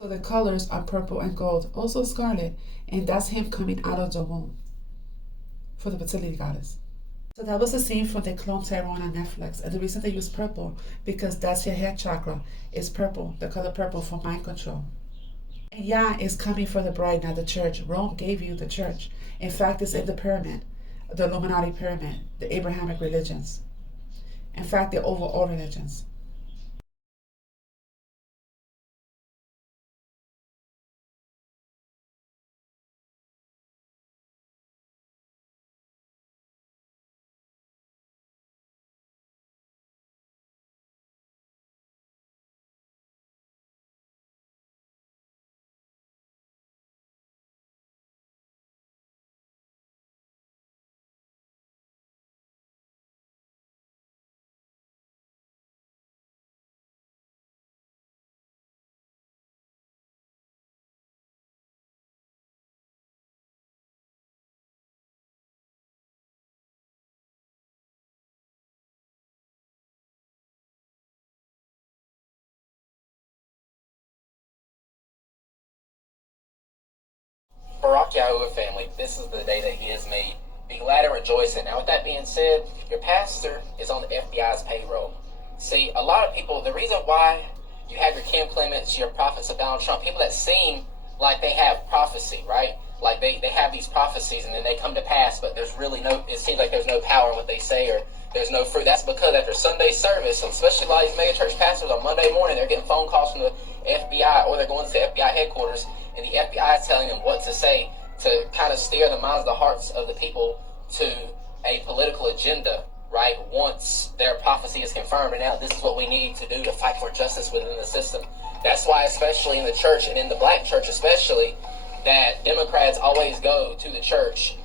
So the colors are purple and gold, also scarlet, and that's him coming out of the womb for the fertility goddess. So that was the scene from the Clone Tyrone on Netflix. And the reason they use purple, because that's your head chakra. It's purple, the color purple for mind control. And Yah is coming for the bride, not the church. Rome gave you the church. In fact, it's in the pyramid, the Illuminati pyramid, the Abrahamic religions. In fact, they're over all religions. Barak Yahuwah family, this is the day that he has made. Be glad and rejoice in. Now, with that being said, your pastor is on the FBI's payroll. See, a lot of people, the reason why you have your Kim Clements, your prophets of Donald Trump, people that seem like they have prophecy, right? Like they have these prophecies and then they come to pass, but there's really no, it seems like there's no power in what they say or there's no fruit. That's because after Sunday service, especially a lot of these mega church pastors on Monday morning, they're getting phone calls from the FBI or they're going to the FBI headquarters and the FBI is telling them what to say to kind of steer the minds, the hearts of the people to a political agenda, right? Once their prophecy is confirmed, and now this is what we need to do to fight for justice within the system. That's why, especially in the church and in the black church especially, that Democrats always go to the church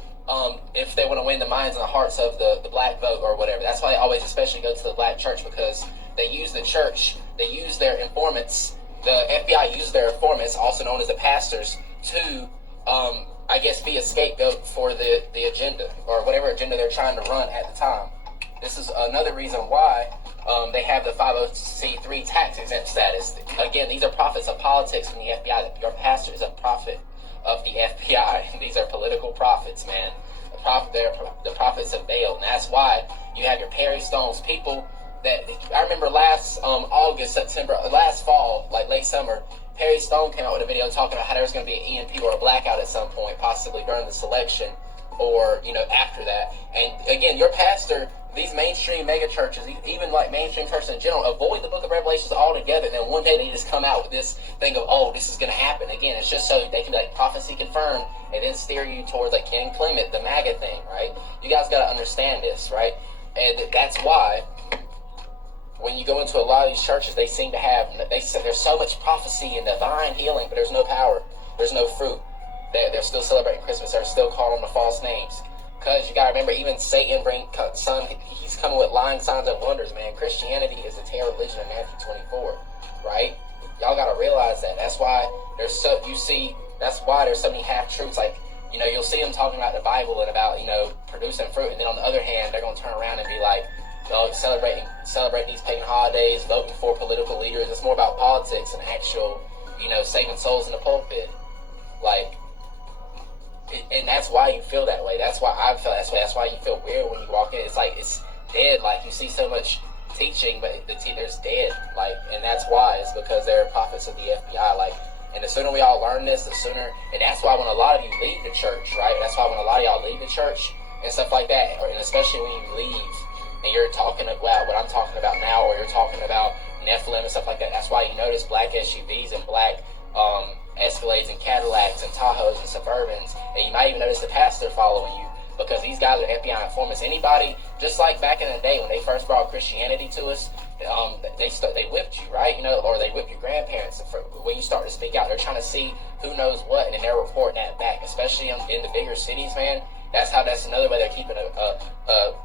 if they want to win the minds and the hearts of the black vote or whatever. That's why they always especially go to the black church, because they use the church, they use their informants, the FBI uses their informants, also known as the pastors, to I guess be a scapegoat for the agenda or whatever agenda they're trying to run at the time. This is another reason why they have the 501c3 tax exempt status. Again, these are prophets of politics from the FBI. Your pastor is a prophet of the FBI. These are political prophets, man. They're the prophets of Baal, and that's why you have your Perry Stones, people that I remember last August, September, last fall, like late summer. Perry Stone came out with a video talking about how there was going to be an EMP or a blackout at some point, possibly during this election or, after that. And again, your pastor, these mainstream mega churches, even like mainstream churches in general, avoid the book of Revelations altogether. And then one day they just come out with this thing of, oh, this is going to happen. Again, it's just so they can be like prophecy confirmed and then steer you towards like King Clement, the MAGA thing, right? You guys got to understand this, right? And that's why when you go into a lot of these churches, they seem to have, they say there's so much prophecy and divine healing, but there's no power. There's no fruit. They're still celebrating Christmas. They're still calling them the false names. Because you got to remember, even Satan he's coming with lying signs and wonders, man. Christianity is the tail religion of Matthew 24, right? Y'all got to realize that. That's why that's why there's so many half-truths. Like, you'll see them talking about the Bible and about, producing fruit. And then on the other hand, they're going to turn around and be like, celebrating these pagan holidays, voting for political leaders. It's more about politics and actual, saving souls in the pulpit. Like, and that's why you feel that way. That's why I feel that way. That's why you feel weird when you walk in. It's like it's dead. Like, you see so much teaching, but the teacher's dead. Like, and that's why. It's because they're prophets of the FBI. Like, and the sooner we all learn this, the sooner. And that's why when a lot of you leave the church, right? That's why when a lot of y'all leave the church and stuff like that, and especially when you leave and you're talking about what I'm talking about now, or you're talking about Nephilim and stuff like that. That's why you notice black SUVs and black Escalades and Cadillacs and Tahoes and Suburbans, and you might even notice the pastor following you, because these guys are FBI informants. Anybody, just like back in the day when they first brought Christianity to us, they whipped you, right? Or they whipped your grandparents. When you start to speak out, they're trying to see who knows what, and then they're reporting that back, especially in the bigger cities, man. That's another way they're keeping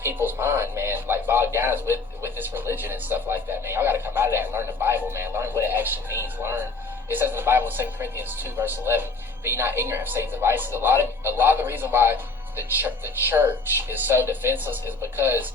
people's mind, man, like bogged down is with this religion and stuff like that, man. Y'all got to come out of that and learn the Bible, man. Learn what it actually means. It says in the Bible in 2 Corinthians 2 verse 11, be not ignorant of Satan's devices. A lot of the reason why the church is so defenseless is because,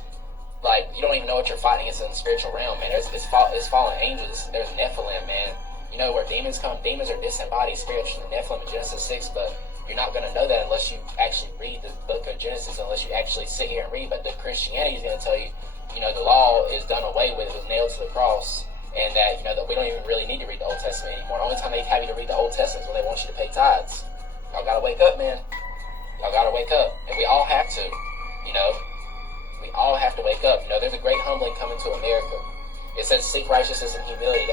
like, you don't even know what you're fighting against in the spiritual realm, man. It's fallen angels. There's Nephilim, man. you know where demons come? Demons are disembodied spirits from the Nephilim in Genesis 6, but you're not going to know that unless you actually read the book of Genesis, unless you actually sit here and read. But the Christianity is going to tell you, you know, the law is done away with, it was nailed to the cross, and that, you know, that we don't even really need to read the Old Testament anymore. The only time they have you to read the Old Testament is when they want you to pay tithes. Y'all got to wake up, man. Y'all got to wake up. And we all have to, you know. We all have to wake up. You know, there's a great humbling coming to America. It says, seek righteousness and humility,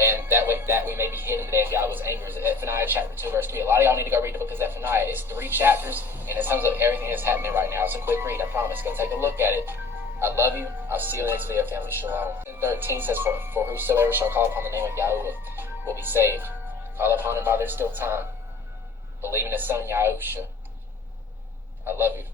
and that we may be hid in the day of Yahweh's anger. Zephaniah chapter 2, verse 3. A lot of y'all need to go read the book of Zephaniah. It's 3 chapters, and it sums up everything that's happening right now. It's a quick read, I promise. Go take a look at it. I love you. I'll see you in the next video, family. Shalom. 13 says, for whosoever shall call upon the name of Yahweh will be saved. Call upon him while there's still time. Believe in his son, Yahusha. I love you.